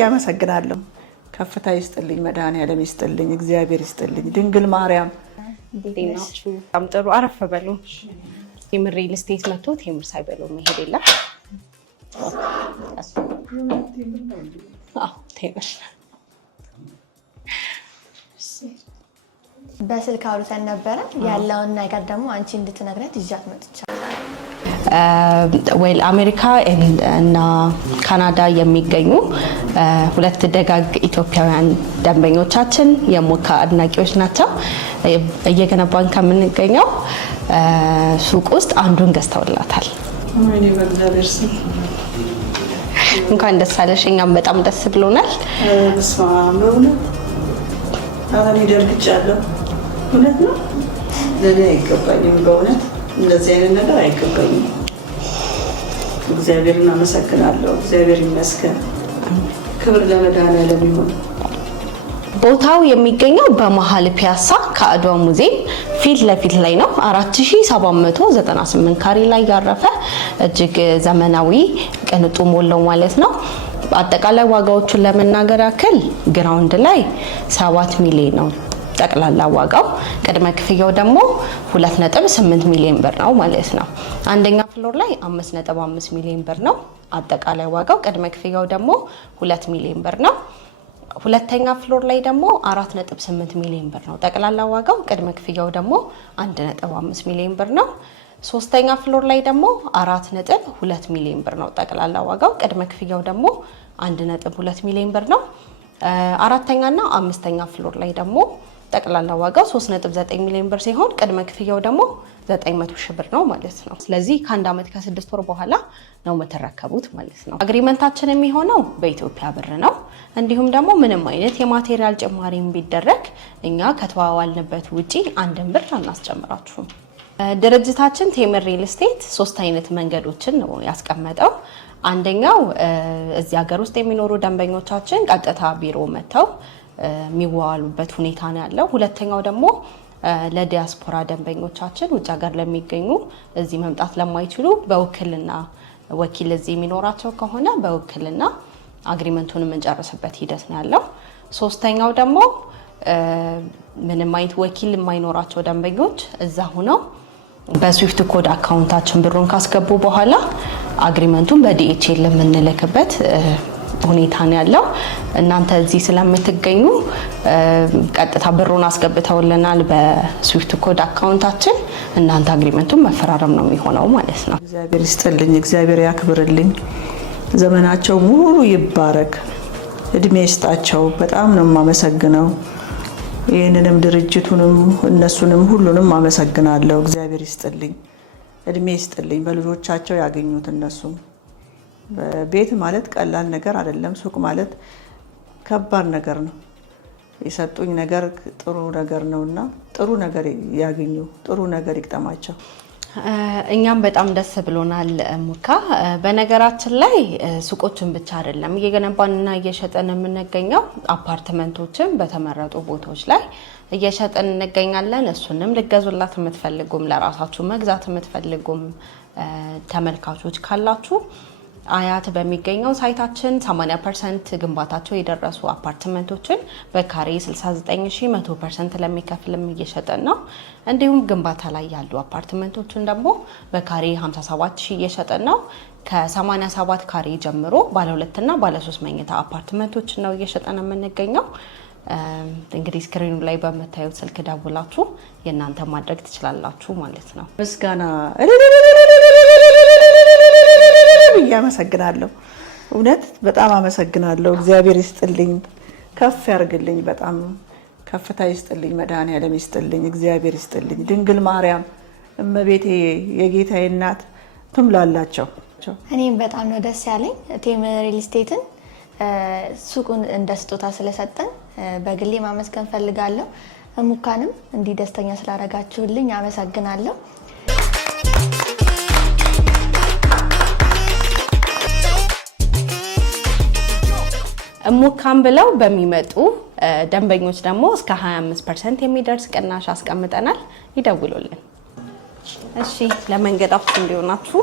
ያመሰግናለሁ ከፍታ ይስጥልኝ መድኃኒዓለም ይስጥልኝ እግዚአብሔር ይስጥልኝ ድንግል ማርያም ዲናችሁ አምጥሩ አረፈ በሉ ቴምር ሪል ስቴት መጥቶ ቴምር ሳይበሉ መሄድ የለም ቴምር በስልክ አውርተን ነበረ ያለውን ነገር ደግሞ አንቺ እንድትነግረት ይዣት መጥቻለሁ ወይል አሜሪካ እና ካናዳ የሚገኙ ሁለት ደጋግ ኢትዮጵያውያን ደንበኞቻችን የሙካ አድናቂዎች ናቸው እየገነባን ከምንገኘው ሱቅ ውስጥ አንዱን ገዝተውላታል ማይኔ በእግዚአብሔር ስም እንኳን ደስ አለሽ እኛም በጣም ደስ ብሎናል በስማም አሁን ይደርግቻለሁ እውነት ነው ለኔ አይገባኝም በእውነት እንደዚህ አይነት ነገር አይገባኝም እግዚአብሔርን አመሰግናለሁ እግዚአብሔር ይመስገን ክብር ለመድኃኒዓለም ይሁን ቦታው የሚገኘው በመሃል ፒያሳ ከአድዋ ሙዚየም ፊት ለፊት ላይ ነው 4798 ካሬ ላይ ያረፈ እጅግ ዘመናዊ ቅንጡ ሞላው ማለት ነው አጠቃላይ ዋጋዎቹን ለመናገር ያክል ግራውንድ ላይ 7 ሚሊዮን ነው ጠቅላላ ዋጋው ቅድመ ክፍያው ደግሞ 2.8 ሚሊዮን ብር ነው ማለት ነው አንደኛ ፍሎር ላይ 5.5 ሚሊዮን ብር ነው አጠቃላይ ዋጋው ቅድመ ክፍያው ደግሞ 2 ሚሊዮን ብር ነው ሁለተኛ ፍሎር ላይ ደግሞ 4.8 ሚሊዮን ብር ነው ጠቅላላ ዋጋው ቅድመ ክፍያው ደግሞ 1.5 ሚሊዮን ብር ነው ሶስተኛ ፍሎር ላይ ደግሞ 4.2 ሚሊዮን ብር ነው ጠቅላላ ዋጋው ቅድመ ክፍያው ደግሞ 1.2 ሚሊዮን ብር ነው አራተኛና አምስተኛ ፍሎር ላይ ደግሞ ጠቅላላ ዋጋው 3.9 ሚሊዮን ብር ሲሆን ቅድመ ክፍያው ደግሞ 900 ሺህ ብር ነው ማለት ነው ስለዚህ ከአንድ አመት ከ6 ወር በኋላ ነው መተረከቡት ማለት ነው አግሪመንታችን የሚሆነው በኢትዮጵያ ብር ነው እንዲሁም ደግሞ ምንም አይነት የማቴሪያል ጭማሪም ቢደረግ እኛ ከተዋዋልንበት ውጪ አንድም ብር አናስጨምራችሁም ድርጅታችን ቴምር ሪል ስቴት 3 አይነት መንገዶችን ነው ያስቀመጠው አንደኛው እዚህ ሀገር ውስጥ የሚኖሩ ደንበኞቻችን ቀጥታ ቢሮ መተው የሚዋዋሉበት ሁኔታ ነው ያለው ሁለተኛው ደግሞ ለዲያስፖራ ደንበኞቻችን ውጭ ሀገር ለሚገኙ እዚህ መምጣት ለማይችሉ በውክልና ወኪል እዚህ የሚኖራቸው ከሆነ በውክልና አግሪመንቱን የምንጨርስበት ሂደት ነው ያለው ሶስተኛው ደግሞ ምንም አይነት ወኪል የማይኖራቸው ደንበኞች እዛ ሆነው በስዊፍት ኮድ አካውንታችን ብሩን ካስገቡ በኋላ አግሪመንቱን በዲኤችኤል የምንልክበት ሁኔታ ነው ያለው እናንተ እዚህ ስለምትገኙ ቀጥታ ብሩን አስገብተውልናል በስዊፍት ኮድ አካውንታችን እናንተ አግሪመንቱን መፈራረም ነው የሚሆነው ማለት ነው እግዚአብሔር ይስጥልኝ እግዚአብሔር ያክብርልኝ ዘመናቸው ሙሉ ይባረክ እድሜ ይስጣቸው በጣም ነው ማመሰግነው ይሄንንም ድርጅቱንም እነሱንም ሁሉንም አመሰግናለሁ እግዚአብሔር ይስጥልኝ እድሜ ይስጥልኝ በልጆቻቸው ያገኙት እነሱ ቤት ማለት ቀላል ነገር አይደለም ሱቅ ማለት ከባድ ነገር ነው የሰጡኝ ነገር ጥሩ ነገር ነውና ጥሩ ነገር ያገኙ ጥሩ ነገር ይቅጠማቸው እኛም በጣም ደስ ብሎናል ሙካ በነገራችን ላይ ሱቆችን ብቻ አይደለም እየገነባንና እየሸጠን የምንገኘው አፓርትመንቶችን በተመረጡ ቦታዎች ላይ እየሸጠን እንገኛለን እሱንም ልገዙላት የምትፈልጉም ለራሳችሁ መግዛት የምትፈልጉም ተመልካቾች ካላችሁ አያት በሚገኘው ሳይታችን 80% ግንባታቸው የደረሱ አፓርትመንቶችን በካሬ 69100% ለሚከፍልም እየሸጠን ነው እንዲሁም ግንባታ ላይ ያሉ አፓርትመንቶችን ደግሞ በካሬ 57000 እየሸጠን ነው ከ87 ካሬ ጀምሮ ባለ 2 እና ባለ 3 መኝታ አፓርትመንቶችን ነው እየሸጠን የምንገኘው እንግዲህ ስክሪኑ ላይ በመታየው ስልክ ደውላችሁ የናንተ ማድረግ ትችላላችሁ ማለት ነው ምስጋና ያመሰግናለሁ እውነት በጣም አመሰግናለሁ እግዚአብሔር ይስጥልኝ ከፍ ያርግልኝ በጣም ከፍታ ይስጥልኝ መድኃኒዓለም ይስጥልኝ እግዚአብሔር ይስጥልኝ ድንግል ማርያም እመቤቴ የጌታዬ እናት ትምላላቸው እኔም በጣም ነው ደስ ያለኝ ቴምር ሪል ስቴትን ሱቁን እንደ ስጦታ ስለሰጠን በግሌ ማመስገን ፈልጋለሁ ሙካንም እንዲህ ደስተኛ ስላደረጋችሁልኝ አመሰግናለሁ ሙካም ብለው በሚመጡ ደንበኞች ደግሞ እስከ 25% የሚደርስ ቅናሽ አስቀምጠናል ይደውሉልን እሺ ለመንገዳችሁ እንዲሆናችሁ